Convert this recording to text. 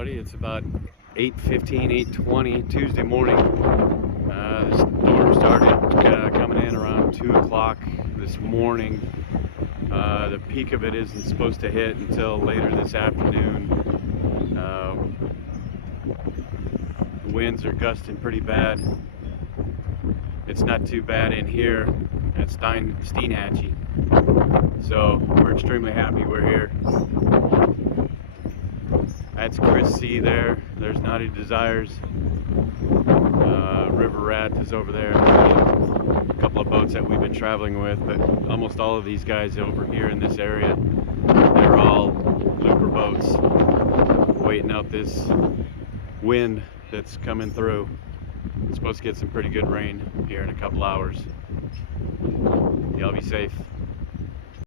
everybody. It's about 8:15, 8:20 Tuesday morning. The storm started coming in around 2 o'clock this morning. The peak of it isn't supposed to hit until later this afternoon. The winds are gusting pretty bad. It's not too bad in here at Steinhatchee. So we're extremely happy we're here. That's Chris C there. There's Naughty Desires. River Rat is over there. A couple of boats that we've been traveling with, but almost all of these guys over here in this area, they're all looper boats waiting out this wind that's coming through. It's supposed to get some pretty good rain here in a couple hours. Y'all be safe.